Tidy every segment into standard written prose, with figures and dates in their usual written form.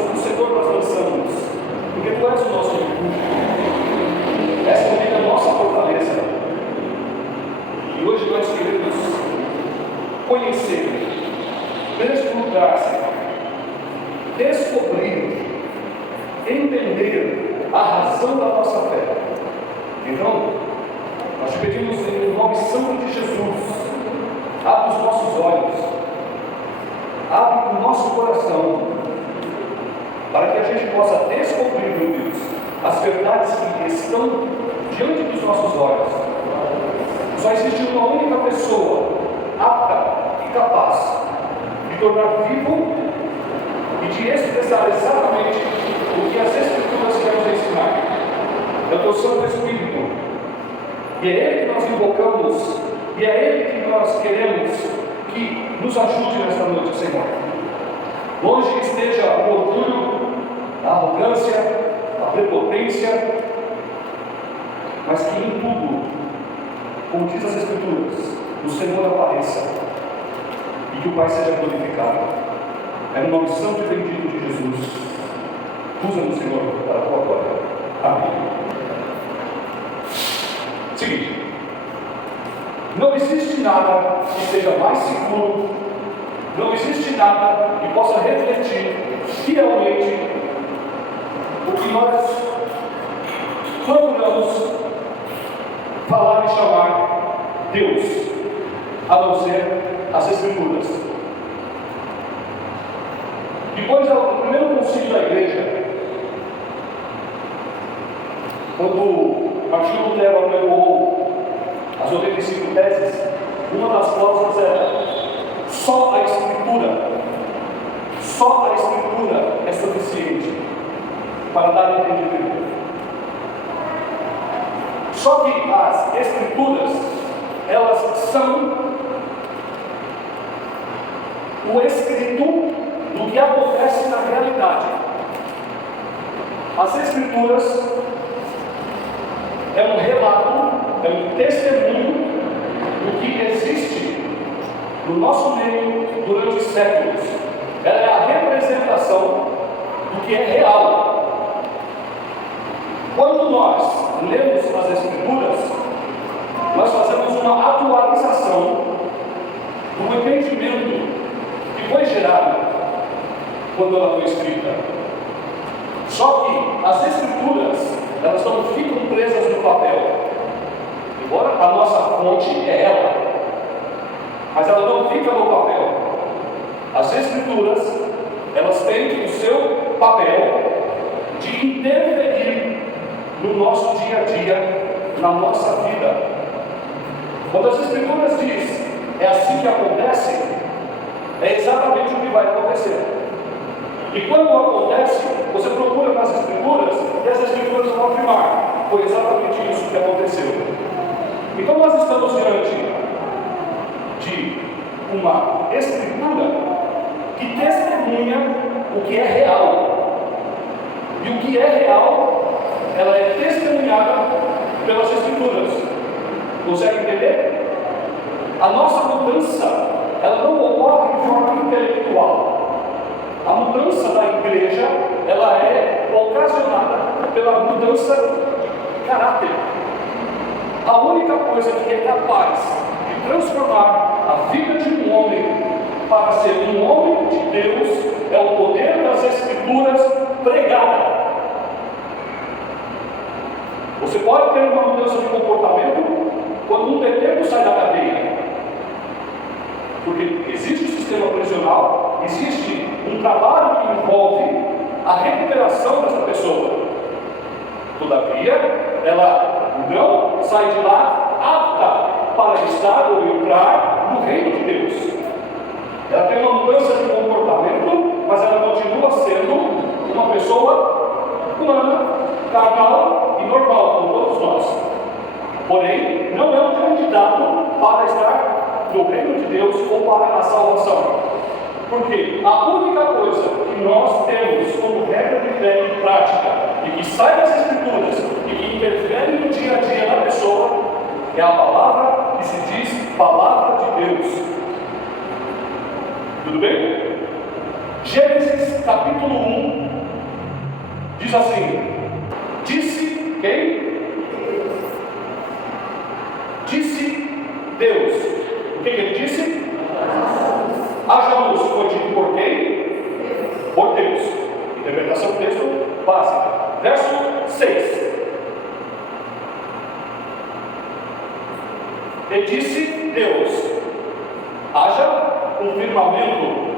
sobre o Senhor nós lançamos, porque Tu és o nosso refúgio, és também a nossa fortaleza. E hoje nós queremos conhecer, desfrutar, Senhor, descobrir, entender a razão da nossa fé. Então, nós te pedimos em nome santo de Jesus, abre os nossos olhos, abre o nosso coração, para que a gente possa descobrir, meu Deus, as verdades que estão diante dos nossos olhos. Só existe uma única pessoa apta e capaz de tornar vivo e de expressar exatamente o que as Escrituras querem nos ensinar. É o Teu Santo Espírito, e é Ele que nós invocamos, e é Ele que nós queremos que nos ajude nesta noite, Senhor. Longe esteja o orgulho, a arrogância, a prepotência, mas que em tudo, como diz as Escrituras, o Senhor apareça e que o Pai seja glorificado. É no nome santo e bendito de Jesus. Usa-nos, Senhor, para a tua glória. Amém. Seguinte, não existe nada que seja mais seguro, não existe nada que possa refletir fielmente o que nós procuramos falar e chamar Deus, a não ser as Escrituras. Depois do primeiro concílio da igreja, quando Martinho Lutero apregou as 85 teses, uma das cláusulas era: só a Escritura é suficiente para dar entendimento. Só que as Escrituras, elas são o escrito do que acontece na realidade. As Escrituras é um relato, é um testemunho do que existe no nosso meio durante séculos. Ela é a representação do que é real. Quando nós lemos as Escrituras, nós fazemos uma atualização do entendimento que foi gerado quando ela foi escrita. Só que as Escrituras, elas não ficam presas no papel. Embora a nossa fonte é ela, mas ela não fica no papel. As Escrituras, elas têm o seu papel de interferir no nosso dia a dia, na nossa vida. Quando as Escrituras diz, é assim que acontece, é exatamente o que vai acontecer. E quando acontece, você procura nas Escrituras, e as Escrituras vão afirmar, foi exatamente isso que aconteceu. Então nós estamos diante de uma Escritura que testemunha o que é real. E o que é real, ela é testemunhada pelas Escrituras. Consegue entender? A nossa mudança, ela não ocorre de forma intelectual. A mudança da igreja, ela é ocasionada pela mudança de caráter. A única coisa que é capaz de transformar a vida de um homem para ser um homem de Deus é o poder das Escrituras pregada. Você pode ter uma mudança de comportamento quando um detento sai da cadeia, porque existe um sistema prisional, existe um trabalho que envolve a recuperação dessa pessoa. Todavia, ela não sai de lá apta para estar ou entrar no reino de Deus. Ela tem uma mudança de comportamento, mas ela continua sendo uma pessoa humana, carnal e normal, como todos nós. Porém, não é um candidato para estar no reino de Deus ou para a salvação. Porque a única coisa que nós temos como regra de fé e prática, e que sai das Escrituras, e que interfere no dia a dia da pessoa, é a palavra que se diz palavra de Deus. Tudo bem? Gênesis capítulo 1, Diz assim: disse quem? Disse Deus. O que ele disse? Haja luz. Foi dito por quem? Por Deus. Interpretação do texto básica. Verso 6. E disse Deus: haja um firmamento.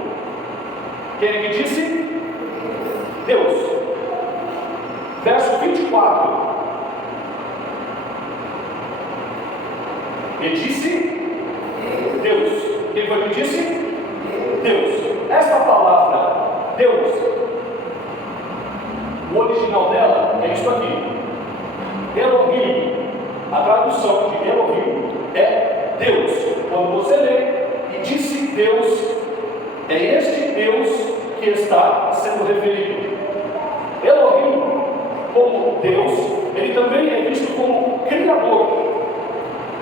Quem é que disse? Deus. Verso 24. E disse Deus. Quem foi que disse? Deus. Esta palavra, Deus, o original dela é isso aqui. Elohim. A tradução de Elohim é Deus. Quando você lê e disse Deus, é este Deus que está sendo referido. Elohim, como Deus, ele também é visto como Criador,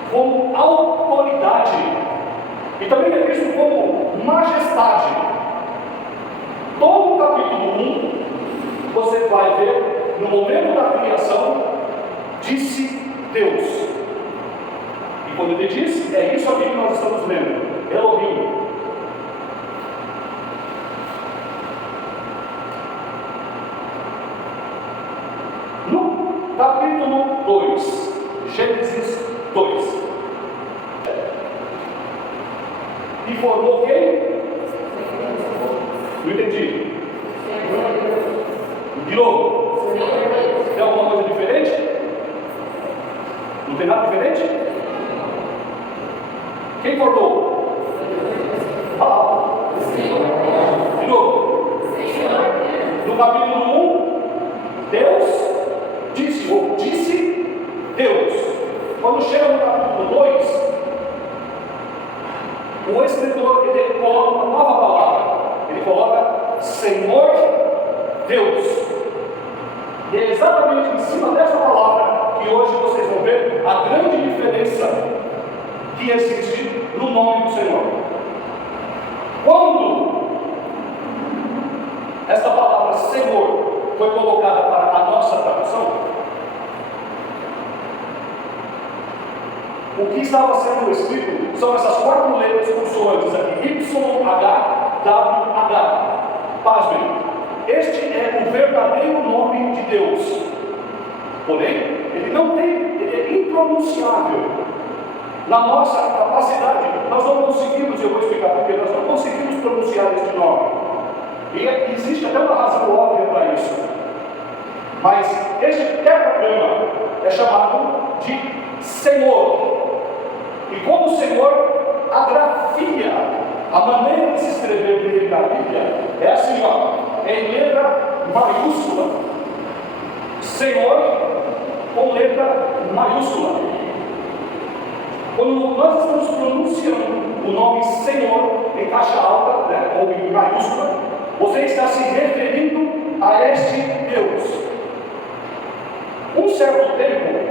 como autoridade, e também é visto como majestade. Todo o capítulo 1, você vai ver, no momento da criação, disse Deus. E quando ele diz, é isso aqui que nós estamos lendo. Elohim. No capítulo 2, Gênesis 2. E formou quem? Não entendi. De novo. Tem alguma coisa diferente? Não tem nada diferente? Quem formou? De novo. No capítulo 1, Deus disse, ou disse Deus. Quando chega no capítulo 2, o escritor ele coloca uma nova palavra. Ele coloca Senhor Deus. E é exatamente em cima dessa palavra que hoje vocês vão ver a grande diferença que existe no nome do Senhor. Quando esta palavra Senhor foi colocada para a nossa tradução, o que estava sendo escrito são essas 4 letras consoantes aqui: Y, H, W, H. Pasmem, este é o verdadeiro nome de Deus. Porém, ele não tem, ele é impronunciável. Na nossa capacidade, nós não conseguimos, eu vou explicar porque nós não conseguimos pronunciar este nome. E existe até uma razão óbvia para isso. Mas este tetragrama é chamado de Senhor. E como o Senhor, a grafia, a maneira de se escrever dele na Bíblia é assim, ó, em letra maiúscula. Senhor com letra maiúscula. Quando nós estamos pronunciando o nome Senhor em caixa alta, né, ou em maiúscula, você está se referindo a este Deus. Um certo tempo,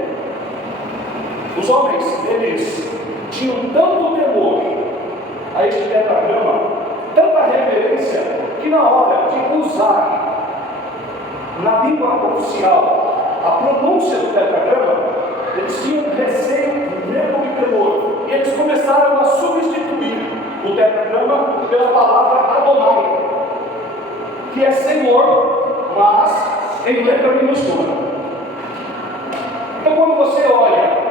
os homens, eles tinham tanto temor a este tetragrama, tanta reverência, que na hora de usar na língua oficial a pronúncia do tetragrama, eles tinham receio, medo e temor. E eles começaram a substituir o tetragrama pela palavra Adonai, que é Senhor, mas em letra minúscula. Então quando você olha,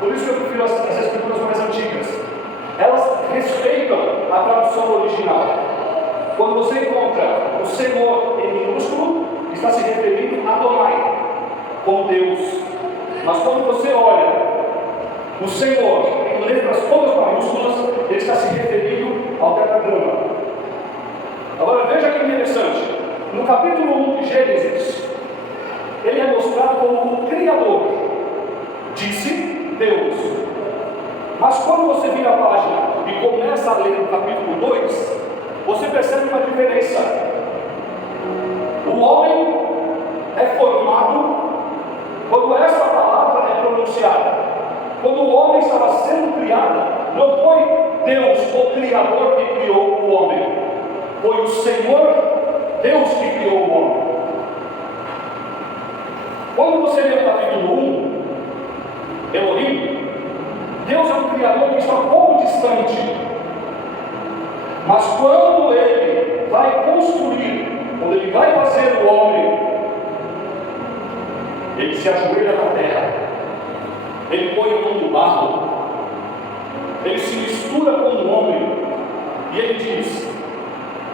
por isso que eu prefiro as escrituras mais antigas, elas respeitam a tradução original. Quando você encontra o Senhor em minúsculo, está se referindo a Adonai, como Deus. Mas quando você olha o Senhor em letras todas maiúsculas, ele está se referindo ao tetragrama. Agora veja que interessante. No capítulo 1 de Gênesis, ele é mostrado como o Criador. Disse Deus. Mas quando você vira a página e começa a ler o capítulo 2, você percebe uma diferença. O homem é formado quando essa palavra é pronunciada. Quando o homem estava sendo criado, não foi Deus, o Criador, que criou o homem. Foi o Senhor Deus que criou o homem. Quando você lê o capítulo 1, Elohim, Deus é um Criador que está um pouco distante. Mas quando Ele vai construir, quando Ele vai fazer o homem, Ele se ajoelha na terra, Ele põe a mão no barro, Ele se mistura com o homem, e Ele diz: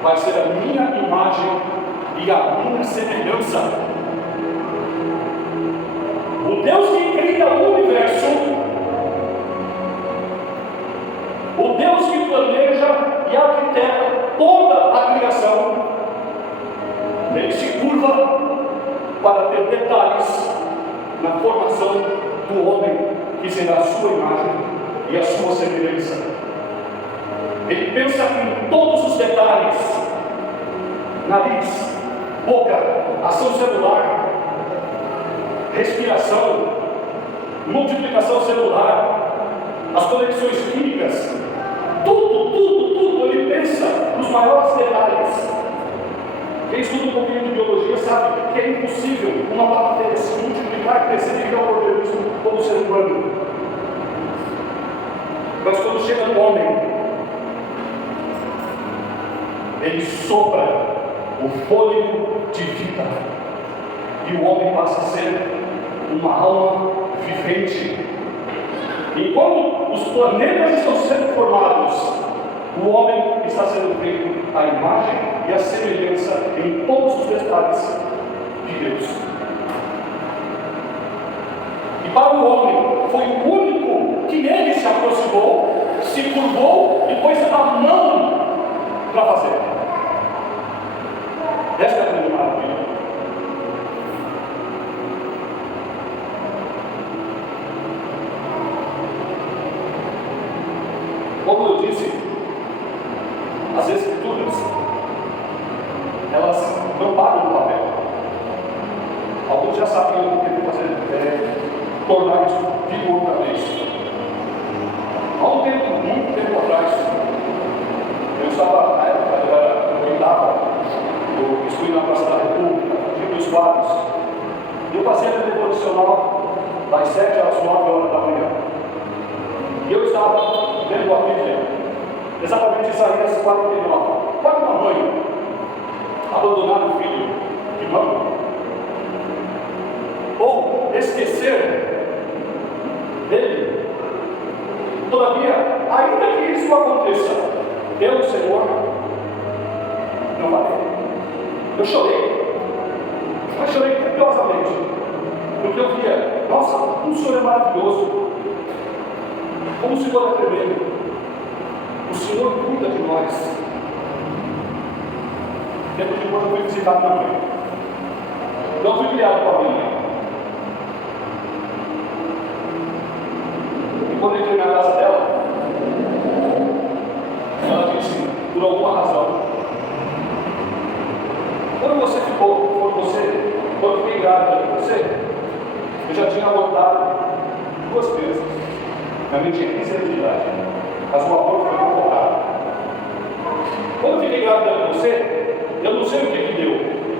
vai ser a minha imagem e a minha semelhança. O Deus que cria o universo, o Deus que planeja e arquiteta toda a criação, Ele se curva para ter detalhes na formação do homem, que será a sua imagem e a sua semelhança. Ele pensa em todos os detalhes: nariz, boca, ação celular, respiração, multiplicação celular, as conexões químicas, tudo Ele pensa nos maiores detalhes. Quem estuda um pouquinho de biologia sabe que é impossível uma bactéria se multiplicar, crescer e criar um organismo como o ser humano. Mas quando chega no homem, Ele sopra o fôlego de vida, e o homem passa a ser uma alma vivente. Enquanto os planetas estão sendo formados, o homem está sendo feito à imagem e à semelhança em todos os detalhes de Deus. E para o homem foi o único que ele se aproximou, se curvou e pôs a mão para fazer. Esta é a grande maravilha. Como eu disse, as Escrituras, elas não param no papel. Alguns já sabiam o que tem que fazer, tornar isso vigor outra vez. Há um tempo, muito tempo atrás, eu estava, na época, eu fui na Praça da República, fui dos quadros, e eu passei a ter devocional das 7 às 9 horas da manhã. E eu estava vendo a Bíblia, exatamente Isaías 4:9. Pode uma mãe abandonar o filho que mama? Ou esquecer dele? Todavia, ainda que isso aconteça, eu, Senhor, não farei. Eu chorei, mas chorei copiosamente, porque eu via: nossa, o Senhor é maravilhoso, como o Senhor é tremendo, o Senhor cuida de nós. Tempo depois eu fui visitar minha mãe. Não fui criado com a minha mãe. E quando eu entrei na casa dela, ela disse, por alguma razão: quando você quando eu fiquei grávida de você, eu já tinha abortado 2 vezes. Minha mãe tinha 15 anos de idade, mas o aborto foi provocado. Quando eu fiquei grávida de você, eu não sei o que deu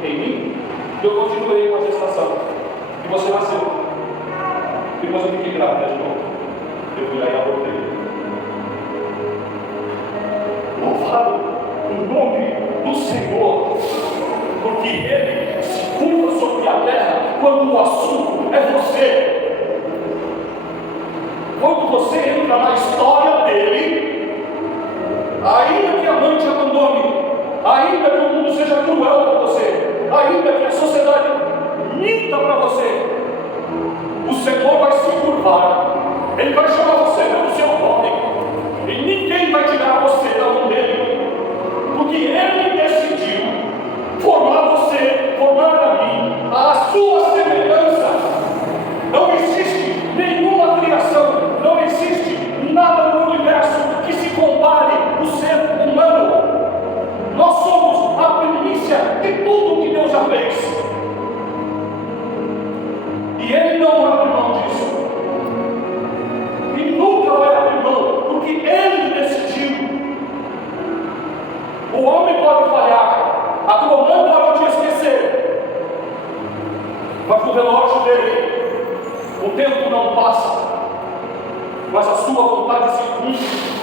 em mim, eu continuei com a gestação. E você nasceu. Depois eu fiquei grávida de novo. Eu fui lá e abortei. Louvado o nome do Senhor, porque Ele se curva sobre a terra quando o assunto é você. Quando você entra na história dele, ainda que a mãe te abandone, ainda que o mundo seja cruel para você, ainda que a sociedade minta para você, o Senhor vai se curvar. Ele vai chamar você pelo seu nome, e ninguém vai tirar você da mão dele, porque Ele decidiu formar você, formar a mim, a sua semelhança. Não existe nenhuma criação, não existe nada no universo que se compare ao ser humano. Nós somos a primícia de tudo que Deus já fez. E Ele não abre mão disso. E nunca vai abrir mão, porque Ele decidiu. O homem pode falhar, a tua mãe pode te esquecer, Mas no relógio dele, o tempo não passa, mas a sua vontade se cumpre,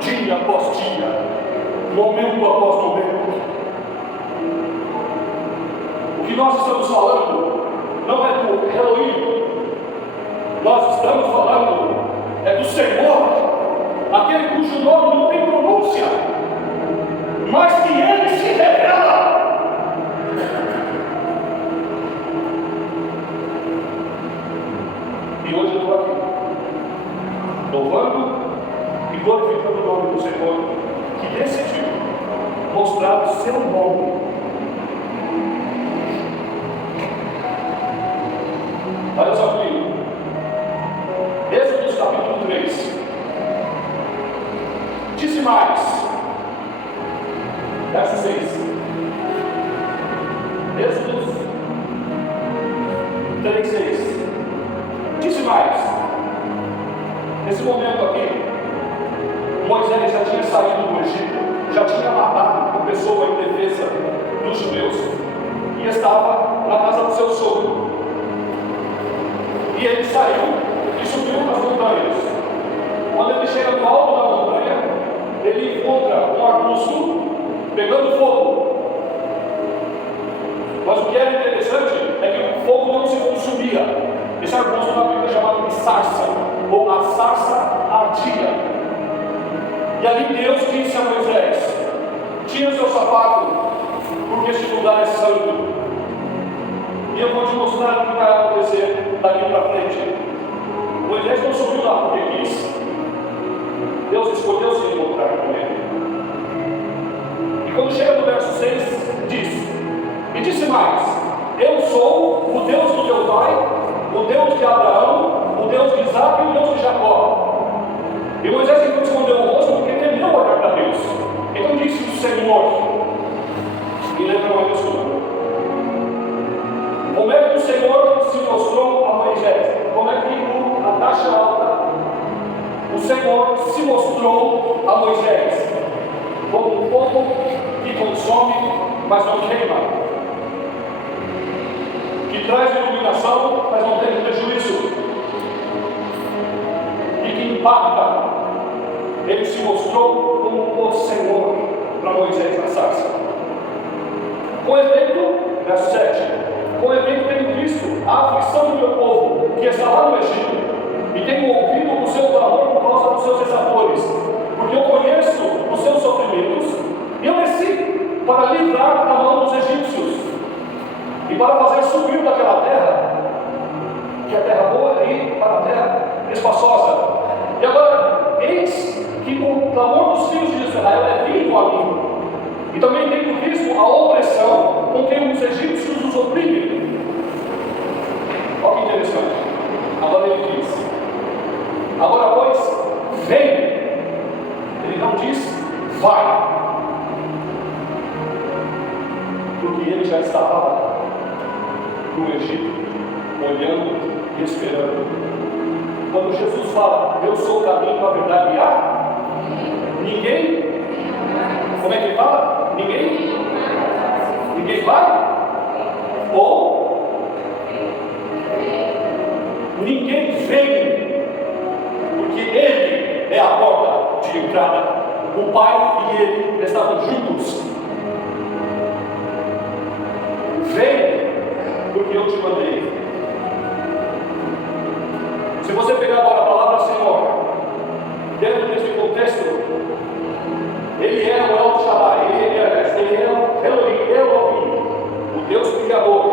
dia após dia, momento após momento. O que nós estamos falando não é do Elohim, nós estamos falando do Senhor, aquele cujo nome não tem pronúncia, mas que ele se revela. E hoje eu estou aqui, louvando e glorificando o nome do Senhor, que decidiu mostrar o seu nome. Olha só comigo, Êxodo capítulo 3, disse mais, verso 6, Êxodo 3, 6, disse mais, nesse momento aqui, Moisés já tinha saído do Egito, já tinha matado uma pessoa em defesa dos judeus, e estava na casa do seu sogro. E ele saiu e subiu para as montanhas. Quando ele chega no alto da montanha, ele encontra um arbusto pegando fogo. Mas o que era interessante é que o fogo não se consumia. Esse arbusto na Bíblia é chamado de sarça, ou a sarça ardia. E ali Deus disse a Moisés: tira o seu sapato, porque este lugar é santo. E eu vou te mostrar o que vai acontecer daqui para frente. Moisés não subiu lá porque quis. Deus escolheu se encontrar com ele. E quando chega no verso 6, diz: e disse mais: eu sou o Deus do teu pai, o Deus de Abraão, o Deus de Isaac e o Deus de Jacó. E Moisés então escondeu o rosto porque temeu olhar para Deus. Então disse o Senhor, e lembra uma vez sua. Como é que o Senhor se mostrou a Moisés? Como é que a taxa alta, o Senhor se mostrou a Moisés? Como um fogo que consome, mas não queima, que traz iluminação, mas não tem prejuízo, e que impacta. Ele se mostrou como o Senhor para Moisés na sarça. Com efeito, verso 7, com efeito tenho visto a aflição do meu povo, que está lá no Egito, e tenho ouvido o seu clamor por causa dos seus exatores, porque eu conheço os seus sofrimentos, e eu desci para livrar da mão dos egípcios, e para fazer subir daquela terra, que é terra boa, e para a terra espaçosa. E agora, eis que o clamor dos filhos de Israel é vindo a mim, e também tenho visto a opressão com que os egípcios os oprimem. Olha que interessante. Agora ele diz: agora pois, vem. Ele não diz vai, porque ele já estava no Egito, olhando e esperando. Quando Jesus fala: eu sou o caminho, a verdade e a ninguém, como é que ele fala? Ninguém vai? Ou ninguém vem, porque ele é a porta de entrada. O Pai e ele estavam juntos. Vem, porque eu te mandei. Se você pegar agora a palavra Senhor, dentro desse contexto, ele é o El Shaddai, ele é o Elohim, o Deus Criador.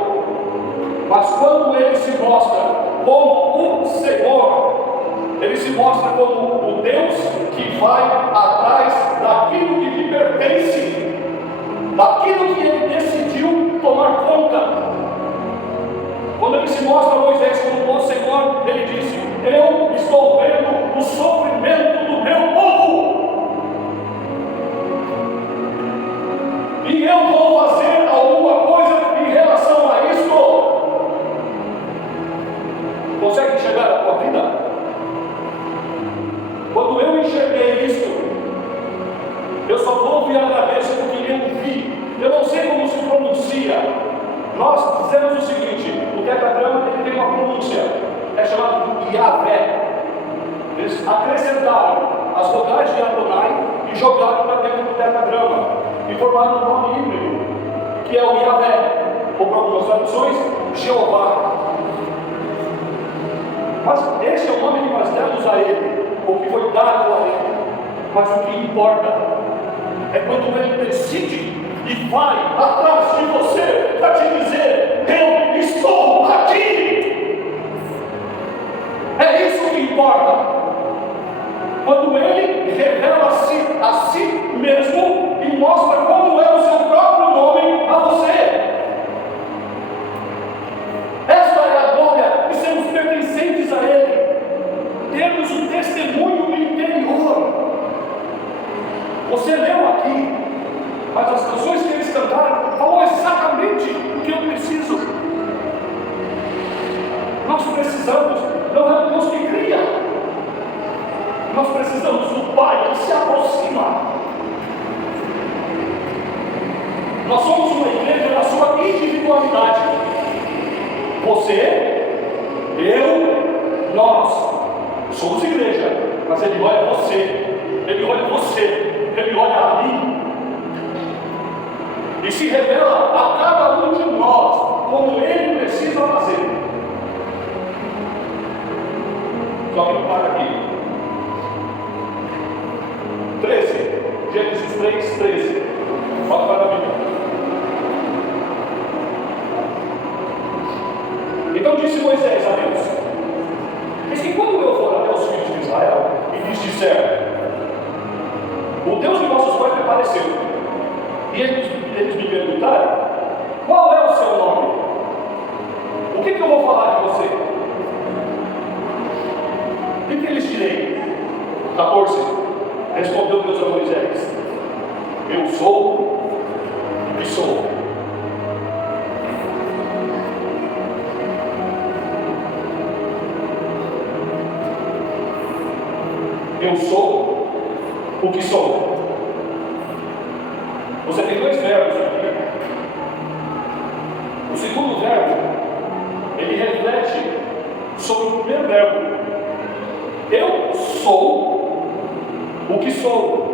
Mas quando ele se mostra como o Senhor, ele se mostra como o Deus que vai atrás daquilo que lhe pertence, daquilo que ele decidiu tomar conta. Quando ele se mostra a Moisés como o Senhor, ele disse: eu estou vendo o sofrimento do meu povo, e eu vou fazer alguma coisa em relação a isso. Consegue enxergar a tua vida? Quando eu enxerguei isso, eu só vou e agradeço porque eu vi. Eu não sei como se pronuncia. Nós dizemos o seguinte: Yahvé. Eles acrescentaram as vogais de Adonai e jogaram para dentro do tetragrama e formaram um nome híbrido, que é o Yahvé, ou para algumas traduções, Jeová. Mas esse é o nome que nós demos a ele, ou que foi dado a ele. Mas o que importa é quando ele decide e vai atrás de você para te dizer: eu estou aqui. É isso que importa. Quando ele revela-se a si mesmo e mostra como é o seu próprio nome a você. Esta é a glória de sermos pertencentes a ele. Temos um testemunho interior. Você leu aqui, mas as canções que eles cantaram falou exatamente o que eu preciso. Nós precisamos, não é o Deus que cria, nós precisamos do Pai que se aproxima. Nós somos uma igreja na sua individualidade. Você, eu, nós somos igreja, mas ele olha você, ele olha você, ele olha a mim e se revela a cada um de nós como ele precisa fazer. Só que não para aqui. 13, Gênesis 3, 13. Volta para a Bíblia. Então disse Moisés a Deus: diz que quando eu for até os filhos de Israel e lhes disser: o Deus de nossos pais me apareceu, e eles me perguntarem: qual é o seu nome? O que eu vou falar de você? O que eles direi? 14. Respondeu Deus a Moisés: eu sou o que sou. Eu sou o que sou. Você tem dois verbos aqui. O segundo verbo, ele reflete sobre o primeiro verbo. Eu sou o que sou.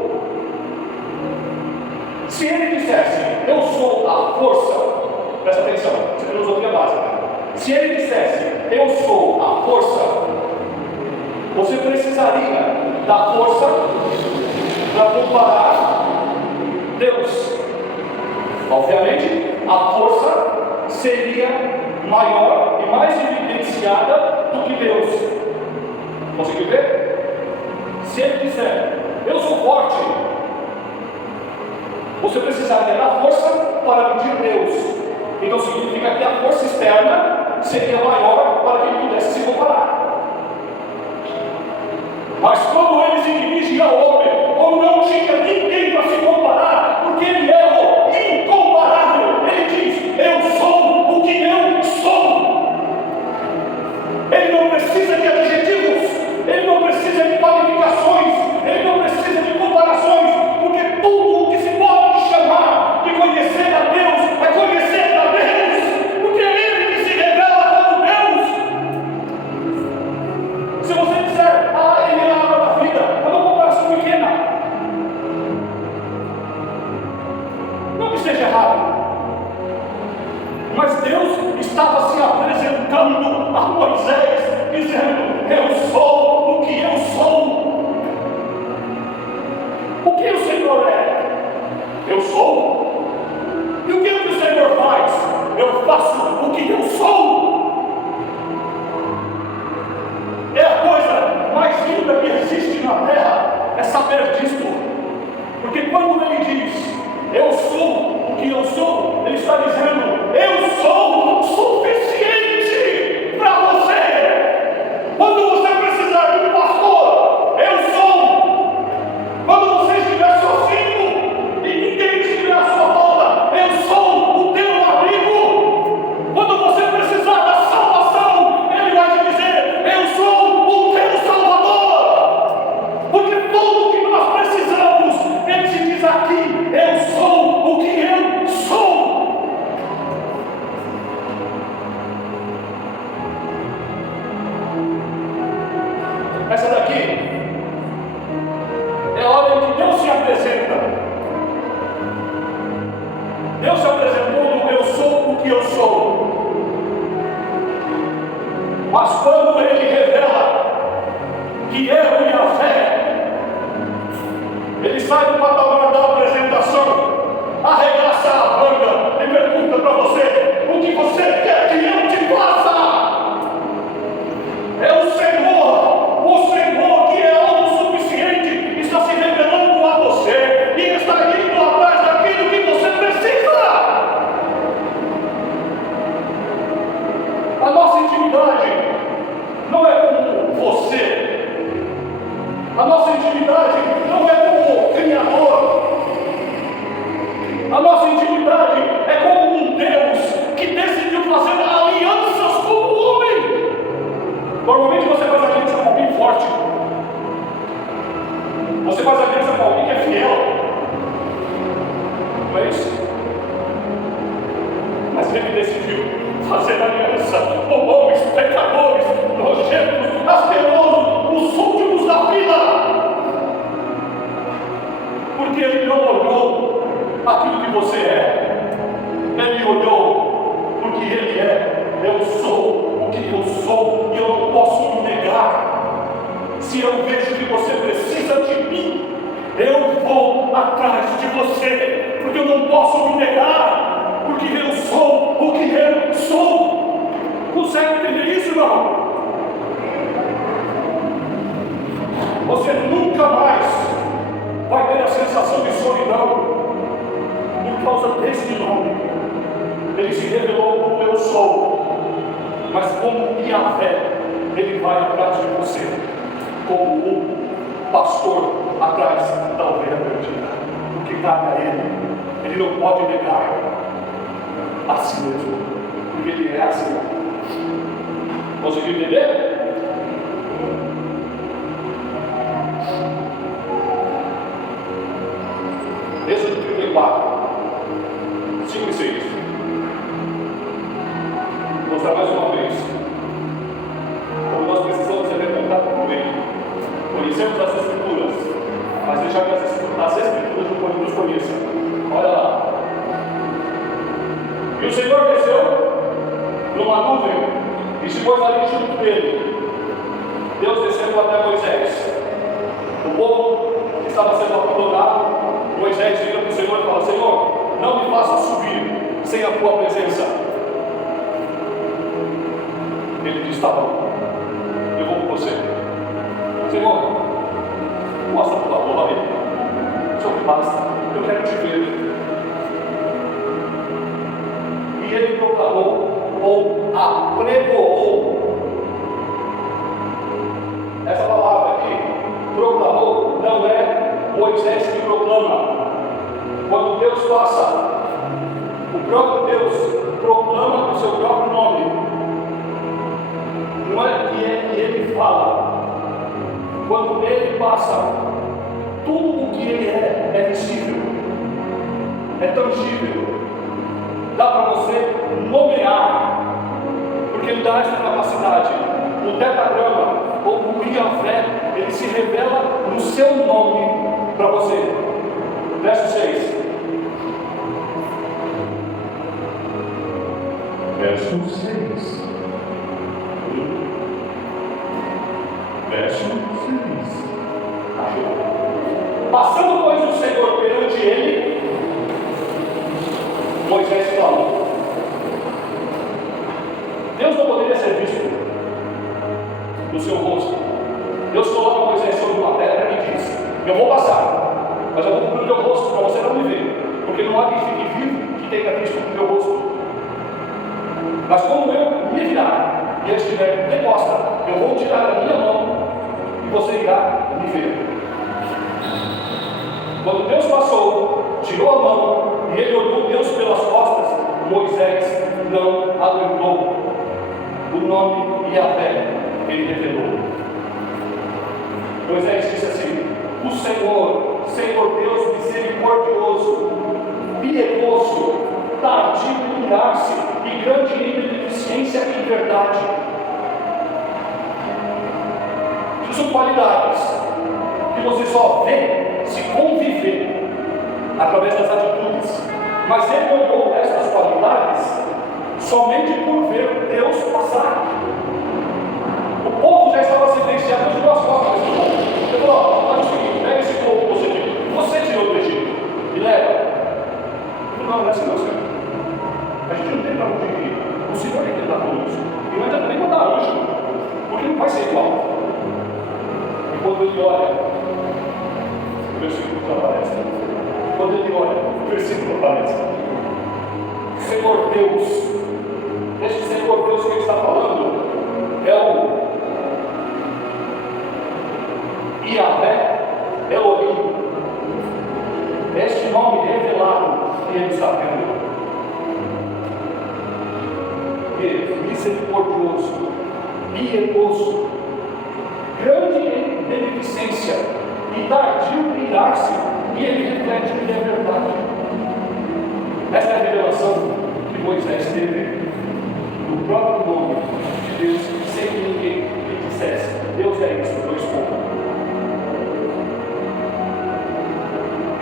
Se ele dissesse: eu sou a força, presta atenção, isso é filosofia básica. Se ele dissesse: eu sou a força, você precisaria da força para comparar Deus. Obviamente, a força seria maior e mais evidenciada do que Deus. Conseguiu ver? Se ele disser: eu sou forte, você precisaria da força para medir Deus. Então significa que a força externa seria maior para que ele pudesse se comparar. Mas quando ele se dirige ao homem, como não tinha ninguém para se comparar, porque ele é o incomparável, ele diz: eu sou o que eu sou. Ele não precisa de adjetivos, ele não precisa de qualificações, ele não precisa de comparações, porque tudo o que se pode chamar de conhecer a Deus é conhecer a Deus, porque é ele que se revela como Deus. Se você disser: ele é a água da vida, é uma comparação pequena. intimidade não é com você. A nossa intimidade não é com o Criador. A nossa intimidade é com um Deus que decidiu fazer alianças com o homem. Normalmente você faz aliança com alguém forte. Você faz aliança com alguém que é fiel. Não é isso? Mas ele decidiu fazer aliança com homens, pecadores, nojentos, asquerosos, os últimos da fila. Porque ele não olhou aquilo que você é. Ele olhou porque ele é. Eu sou o que eu sou e eu não posso me negar. Se eu vejo que você precisa de mim, eu vou atrás de você, porque eu não posso me negar, porque eu sou o que eu sou. Consegue entender isso, irmão? Você nunca mais vai ter a sensação de solidão por causa desse nome. Ele se revelou como eu sou, mas como Yahvé, ele vai atrás de você, como um pastor atrás da ovelha perdida. O que cabe a ele não pode negar a si mesmo, porque ele é assim. Conseguiu entender? Êxodo 34, 5 e 6. Vou mostrar mais uma vez como nós precisamos ter contato com ele. Conhecemos as Escrituras, mas deixar que as Escrituras nos conheçam. Olha lá. E o Senhor desceu numa nuvem e se pôs ali junto dele. Deus desceu até Moisés. O povo que estava sendo abandonado, Moisés vira para o Senhor e fala: Senhor, não me faça subir sem a tua presença. Ele diz: tá bom, eu vou com você. Senhor, mostra a tua glória. Só que basta, eu quero te ver. E ele proclamou, ou apregoou. Essa palavra aqui, proclamou, não é Moisés que proclama. Quando Deus passa, o próprio Deus proclama o seu próprio nome. Não é que ele fala. Quando ele passa, tudo o que ele é visível, é tangível. Dá para você nomear, porque ele dá essa capacidade. O tetragrama, ou o Yahvé, ele se revela no seu nome para você. Verso 6. Verso 6. Verso 6. Passando, pois, o Senhor perante ele, Moisés falou. Deus não poderia ser visto no seu rosto. Deus coloca Moisés sobre uma pedra e diz: eu vou passar, mas eu vou cobrir o meu rosto para você não me ver, porque não há quem fique vivo que tenha visto o meu rosto. Mas como eu me virar e eu estiver de costa, eu vou tirar a minha mão e você irá me ver. Quando Deus passou, tirou a mão e ele olhou Deus pelas costas, Moisés não aguentou. O nome Yahvé ele revelou. Moisés disse assim: o Senhor, Senhor Deus misericordioso, piedoso, tardio em irar-se e grande nível de eficiência e verdade. Isso são qualidades que você só vê se conviver através das atitudes. Mas ele olhou estas qualidades somente por ver Deus passar. O povo já estava sentenciado nas duas costas desse povo. Ele falou: olha o seguinte, pega esse povo que você tirou do Egito e leva. Não é assim não, Senhor. A gente não tem para onde ir. O Senhor tem que andar conosco. E não adianta nem mandar anjo, porque não vai ser igual. E quando ele olha, o versículo aparece. Quando ele olha, o versículo aparece. Senhor Deus, este Senhor Deus que ele está falando, porque misericordioso, piedoso, grande em beneficência e tardio em irar-se, e ele reflete que é verdade. Esta é a revelação que Moisés teve do próprio nome de Deus, sem que ninguém lhe dissesse: Deus é isso, dois pontos.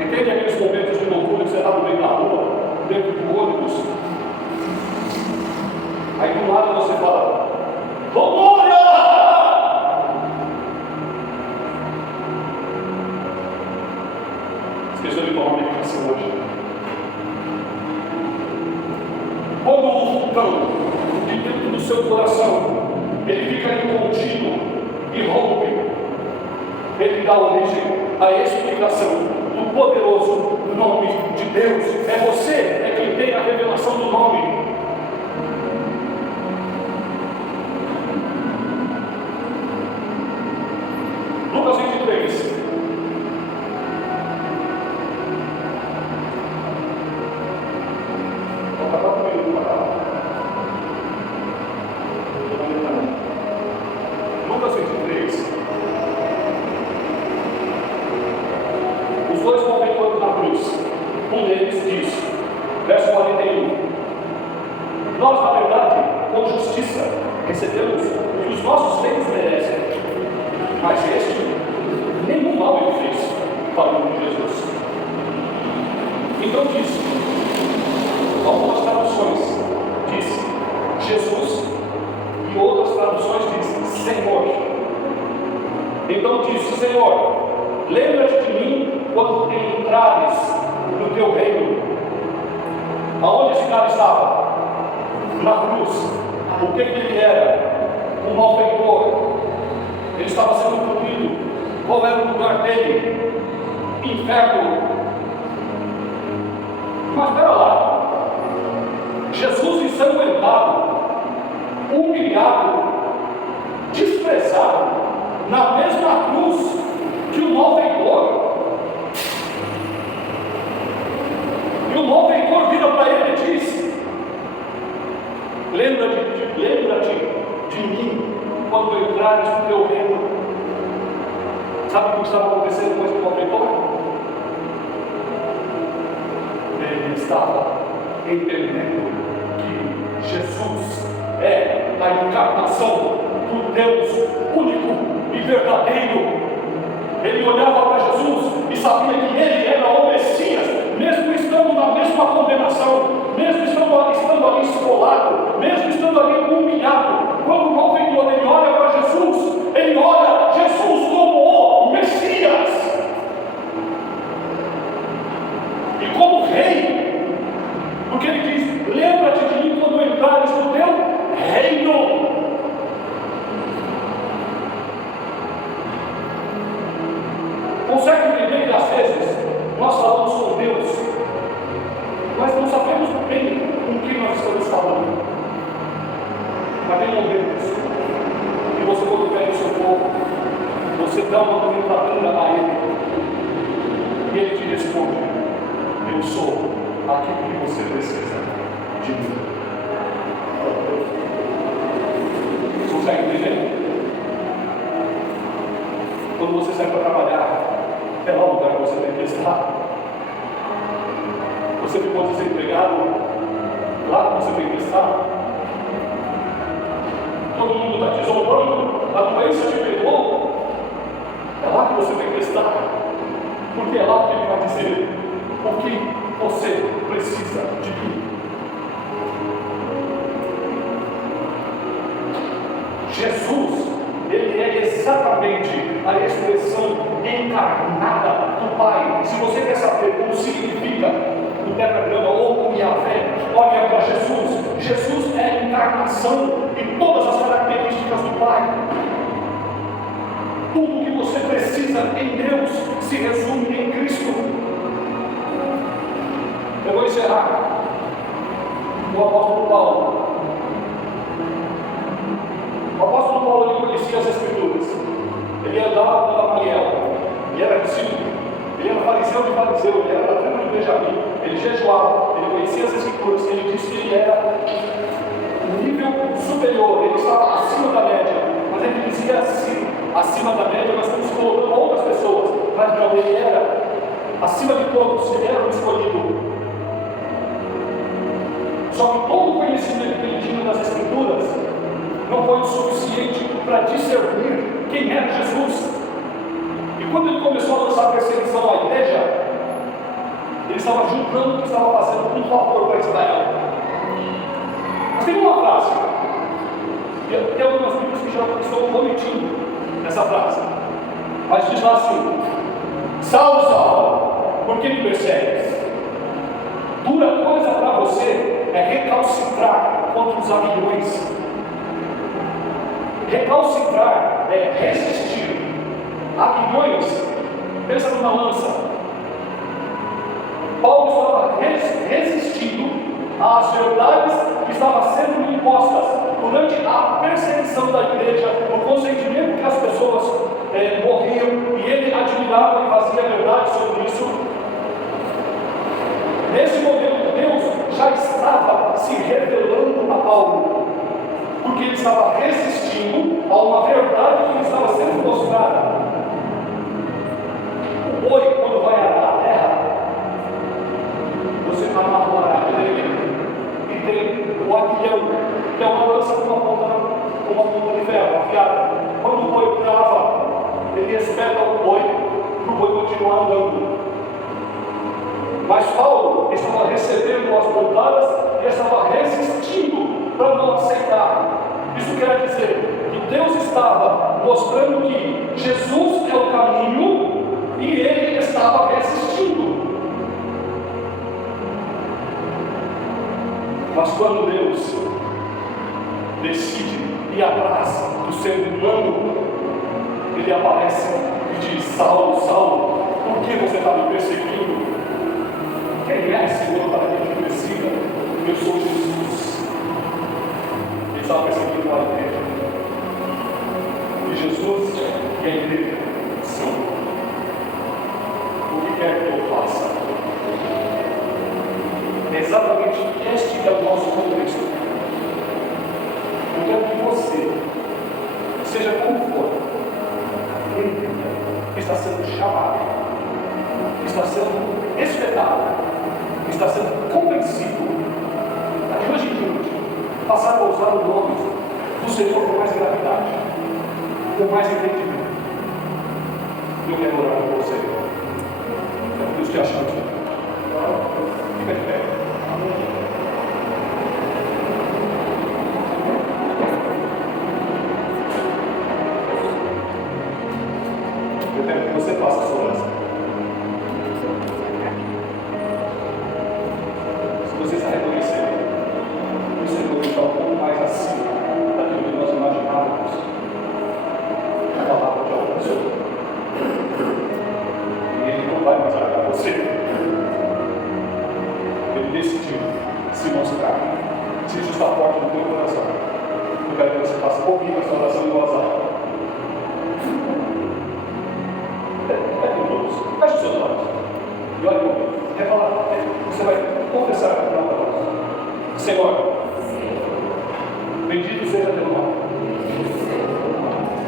Entende aqueles momentos de loucura que você está no meio da rua, dentro do ônibus? Aí do lado você fala: loucura! Esqueceu de tomar medicação hoje. Quando o vulcão de dentro do seu coração ele fica incontínuo e rompe, ele dá origem à explicação do poderoso nome de Deus. É você, é quem tem a revelação do nome. Lucas 23. Lucas 23. Os dois malfeitores na cruz. Um deles diz, verso 41: nós, na verdade, com justiça, recebemos o que os nossos feitos merecem, mas este, nenhum mal ele fez para o nome de Jesus. Então diz, algumas traduções diz Jesus, e outras traduções diz Senhor. Então diz: Senhor, lembra-te de mim quando entrares no teu reino. Aonde esse cara estava? Na cruz. O que ele era? Um malfeitor. Ele estava sendo punido. Qual era o lugar dele? Inferno. Mas espera lá, Jesus ensanguentado, humilhado, desprezado, na mesma cruz que o malfeitor. E o malfeitor vira para ele e diz: lembra-te de mim quando entrares no teu reino. Sabe o que estava acontecendo com esse malfeitor? Ele estava entendendo que Jesus é a encarnação do Deus único e verdadeiro. Ele olhava para Jesus e sabia que ele era o Messias, mesmo estando na mesma condenação, mesmo estando ali esfolado, mesmo estando ali humilhado. Quando o malfeitor ele olha para Jesus, ele olha Jesus como o Messias e como rei, porque ele diz: lembra-te de mim quando entrares no teu reino. Consegue entender que às vezes nós falamos com Deus, mas não sabemos bem com quem nós estamos falando? Mas tem momentos que você, quando pega o seu povo, você dá uma nomenclatura a ele e ele te responde: eu sou aquilo que você precisa de mim. Você consegue entender? Quando você sai para trabalhar, é lá o lugar que você tem que estar. Você ficou desempregado, lá que você tem que estar. Todo mundo está te zombando, a doença te pegou, é lá que você tem que estar. Porque é lá que ele vai dizer o que você precisa de mim. Jesus, ele é exatamente a expressão encarnada do Pai. Se você quer saber como significa o tetragrama ou o Yahvé, olha para Jesus. Jesus é a encarnação e todas as características do Pai. Tudo que você precisa em Deus se resume em Cristo. Eu vou encerrar. O apóstolo Paulo. O apóstolo Paulo ele conhecia as Escrituras. Ele andava com Gamaliel. Ele era discípulo. Ele era fariseu de fariseu. Ele era da tribo de Benjamim. Ele jejuava. Ele conhecia as Escrituras. Ele disse que ele era o nível acima da média, nós estamos colocando outras pessoas, mas não, ele era acima de todos, ele era o escolhido. Só que todo o conhecimento que ele tinha das Escrituras não foi o suficiente para discernir quem era Jesus. E quando ele começou a lançar perseguição à igreja, ele estava julgando que estava fazendo um favor para Israel. Mas tem uma frase, e tem algumas Bíblias que já estão omitindo essa frase, mas diz lá assim: Saulo, Saulo, por que me persegues? Dura coisa para você é recalcitrar contra os aguilhões. Recalcitrar é resistir. Aguilhões, pensa numa lança. Paulo estava resistindo às verdades que estavam sendo impostas durante a perseguição da igreja, o consentimento que as pessoas morriam, e ele admirava e fazia verdade sobre isso. Nesse momento, Deus já estava se revelando a Paulo, porque ele estava resistindo a uma verdade que lhe estava sendo mostrada. O boi, quando vai arar a terra, você amarra o arado dele e tem o aguilhão, que é uma lança com uma ponta de ferro afiada. Quando o boi trava, ele espeta o boi para o boi continuar andando. Mas Paulo estava recebendo as pontadas e estava resistindo para não aceitar. Isso quer dizer que Deus estava mostrando que Jesus é o caminho e ele estava resistindo. Mas quando Deus decide ir atrás do ser humano, ele aparece e diz: Saulo, Saulo, por que você está me perseguindo? Quem é, Senhor, para que me persiga? Eu sou Jesus. Ele estava perseguindo a igreja. E Jesus e a igreja são o que quer que eu faça. É exatamente este que é o nosso contexto. Eu quero que você, seja como for, está sendo chamado, está sendo espetado, está sendo convencido a de hoje em diante passar a usar o nome do Senhor com mais gravidade, com mais entendimento. Eu quero orar por você. Quero que Deus te ajude. Fica de pé. Eu quero que você faça a sua oração. Se você está reconhecendo, o Senhor está um pouco mais acima daquilo que nós imaginávamos, a palavra de outra pessoa. E Ele não vai mais largar você. Ele decidiu se mostrar. Se isso está forte no teu coração, eu quero que você faça um pouquinho essa oração em voz alta. Feche os seus olhos e olhe comigo. Quer falar? Você vai confessar com a voz: Senhor, bendito seja teu nome.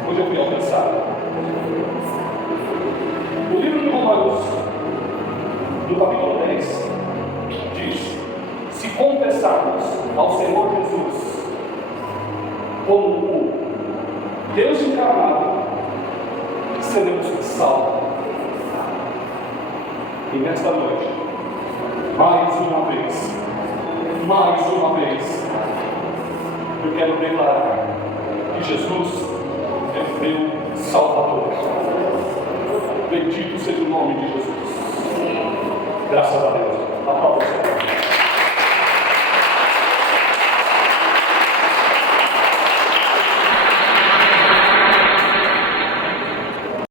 Hoje eu fui alcançado. O livro de Romanos, do capítulo 10, diz: se confessarmos ao Senhor Jesus como o Deus encarnado, seremos salvos. E nesta noite, mais uma vez, eu quero declarar que Jesus é meu Salvador. Bendito seja o nome de Jesus. Graças a Deus. Aplausos.